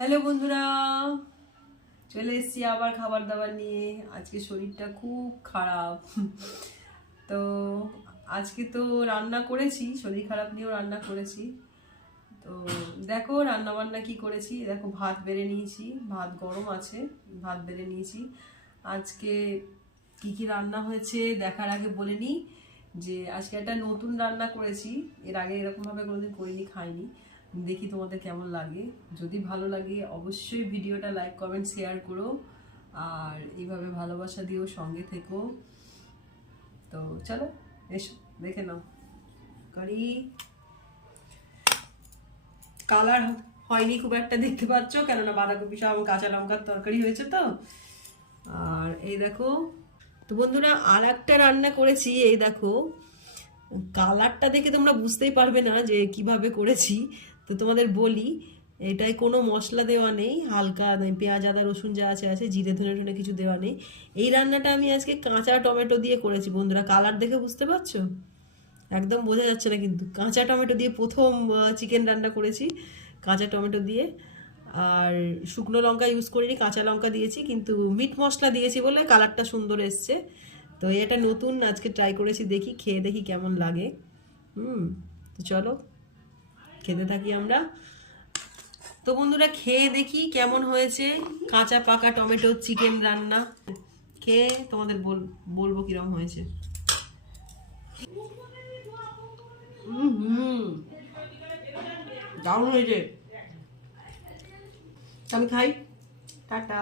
Hello বন্ধুরা, চলে এসেছি আবার খাবার দাবার নিয়ে। আজকে শরীরটা খুব খারাপ। তো আজকে তো রান্না করেছি, শরীর খারাপ নিয়েও রান্না করেছি। তো দেখো রান্না বান্না কি করেছি। দেখো ভাত বেড়ে নিয়েছি, ভাত গরম আছে, ভাত বেড়ে নিয়েছি। আজকে কি কি রান্না হয়েছে দেখার আগে বলে নিই যে আজকে একটা নতুন রান্না করেছি। এর আগে এরকমভাবে কোনোদিন করিনি, খাইনি। দেখি তোমাদের কেমন লাগে। যদি ভালো লাগে অবশ্যই ভিডিওটা লাইক কমেন্ট শেয়ার করো, আর এইভাবে ভালোবাসা দিও, সঙ্গে থেকো। তো চলো এসো দেখে নাও। কারি কালার হয়নি খুব একটা, দেখতে পাচ্ছ, কেননা বাঁধাকপি সব কাঁচা লঙ্কার তরকারি হয়েছে তো। আর এই দেখো, তো বন্ধুরা আর একটা রান্না করেছি। এই দেখো, কালারটা দেখে তোমরা বুঝতেই পারবে না যে কিভাবে করেছি। তো তোমাদের বলি, এটায় কোনো মশলা দেওয়া নেই, হালকা পেঁয়াজ আদা রসুন যা আছে আছে, জিরে ধনে টনে কিছু দেওয়া নেই। এই রান্নাটা আমি আজকে কাঁচা টমেটো দিয়ে করেছি বন্ধুরা। কালার দেখে বুঝতে পারছো? একদম বোঝা যাচ্ছে না, কিন্তু কাঁচা টমেটো দিয়ে প্রথম চিকেন রান্না করেছি, কাঁচা টমেটো দিয়ে। আর শুকনো লঙ্কা ইউজ করিনি, কাঁচা লঙ্কা দিয়েছি, কিন্তু মিট মশলা দিয়েছি বলে কালারটা সুন্দর এসছে। তো এটা নতুন আজকে ট্রাই করেছি, দেখি খেয়ে দেখি কেমন লাগে। তো চলো খেতে থাকি আমরা। তো বন্ধুরা খেয়ে দেখি কেমন হয়েছে কাঁচা পাকা টমেটো চিকেন রান্না। খেয়ে তোমাদের বলবো কিরকম হয়েছে। দারুণ হয়েছে। আমি খাই। টাটা।